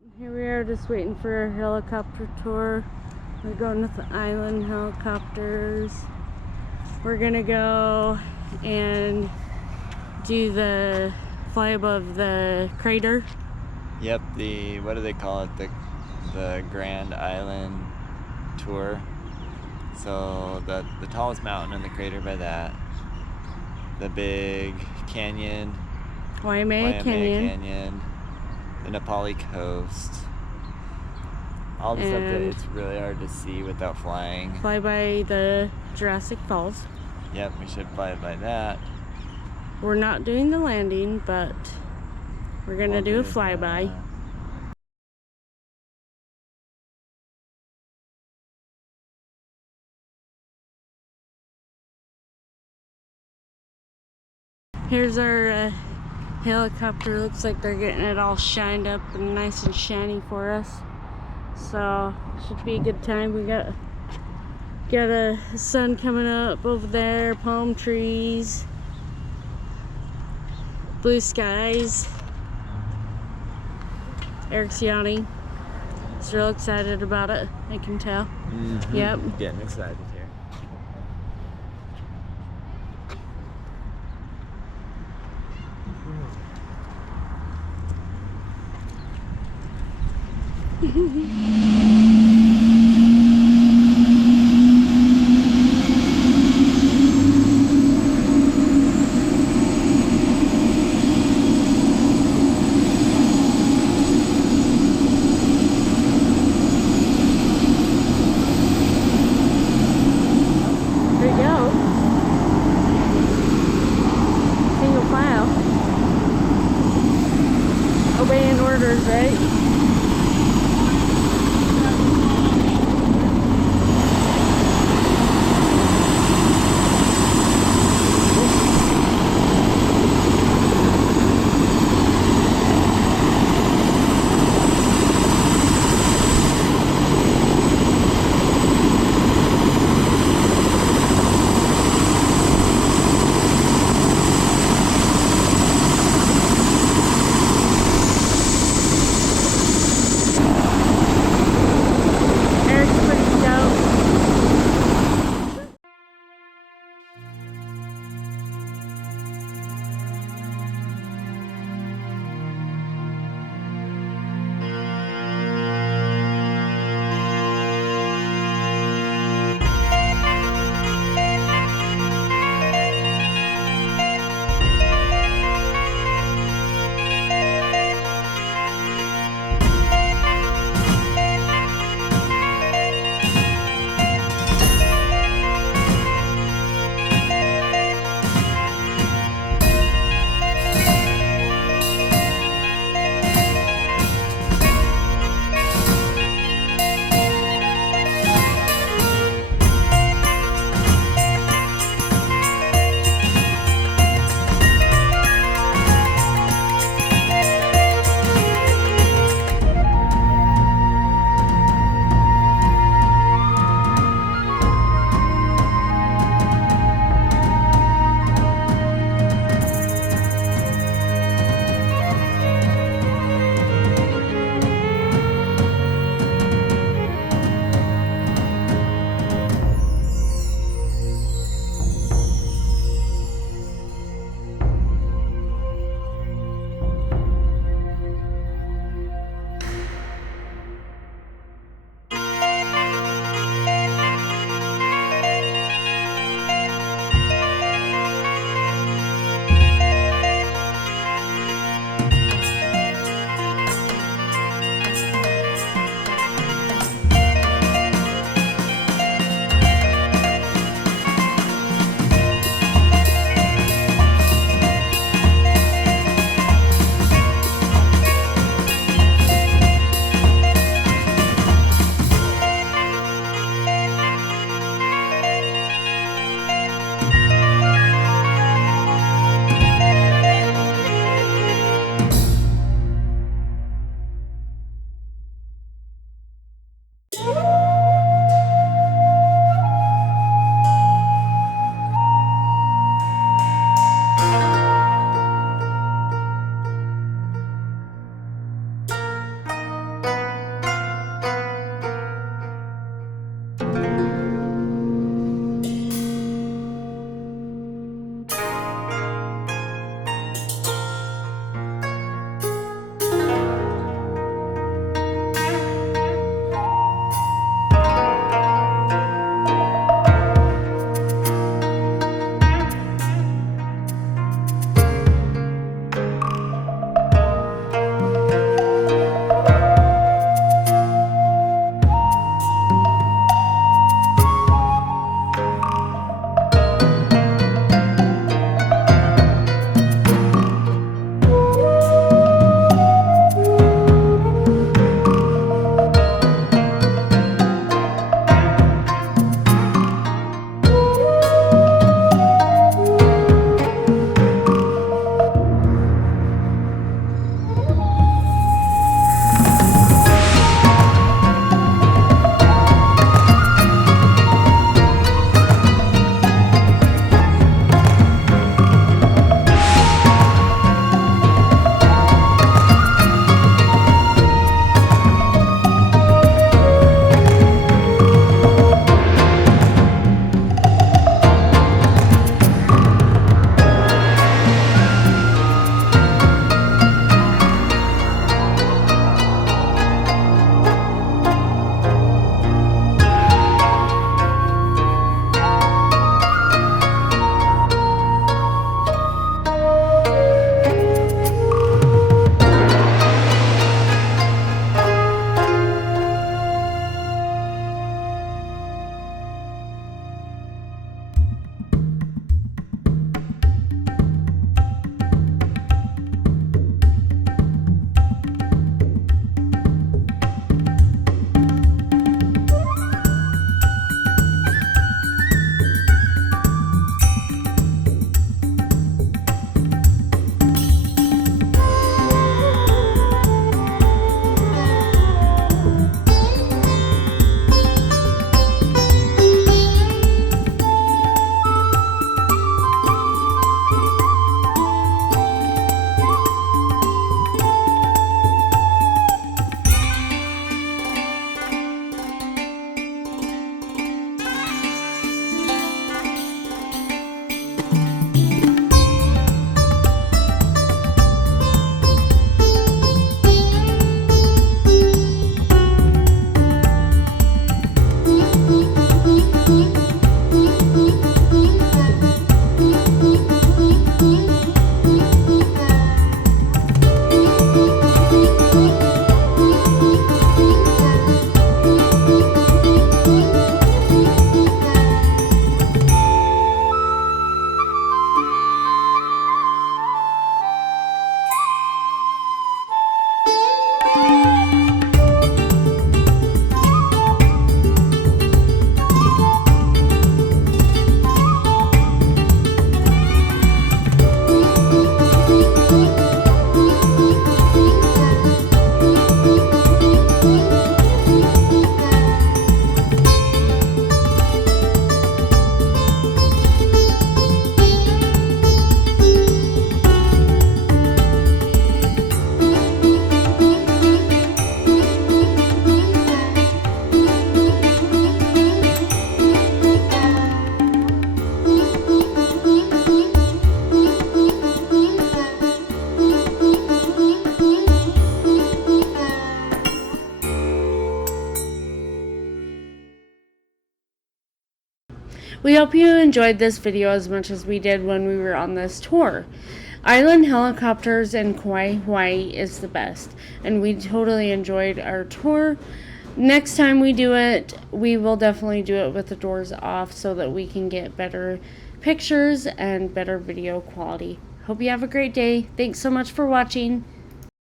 Here we are just waiting for a helicopter tour. We're going with the island helicopters. We're gonna go and do the fly above the crater. Yep, what do they call it? The Grand Island tour. So the tallest mountain in the crater by that. The big canyon. Waimea Canyon. The Nepali coast. All the stuff that it's really hard to see without flying. Fly by the Jurassic Falls. Yep, we should fly by that. We're not doing the landing, but we're gonna do a flyby. Here's our helicopter. Looks like they're getting it all shined up and nice and shiny for us. So should be a good time. We got a sun coming up over there, palm trees, blue skies. Eric's yawning. He's real excited about it. I can tell. Mm-hmm. Yep. Getting excited here. Obeying orders, right? We hope you enjoyed this video as much as we did when we were on this tour. Island helicopters in Kauai, Hawaii is the best, and we totally enjoyed our tour. Next time we do it, we will definitely do it with the doors off so that we can get better pictures and better video quality. Hope you have a great day. Thanks so much for watching.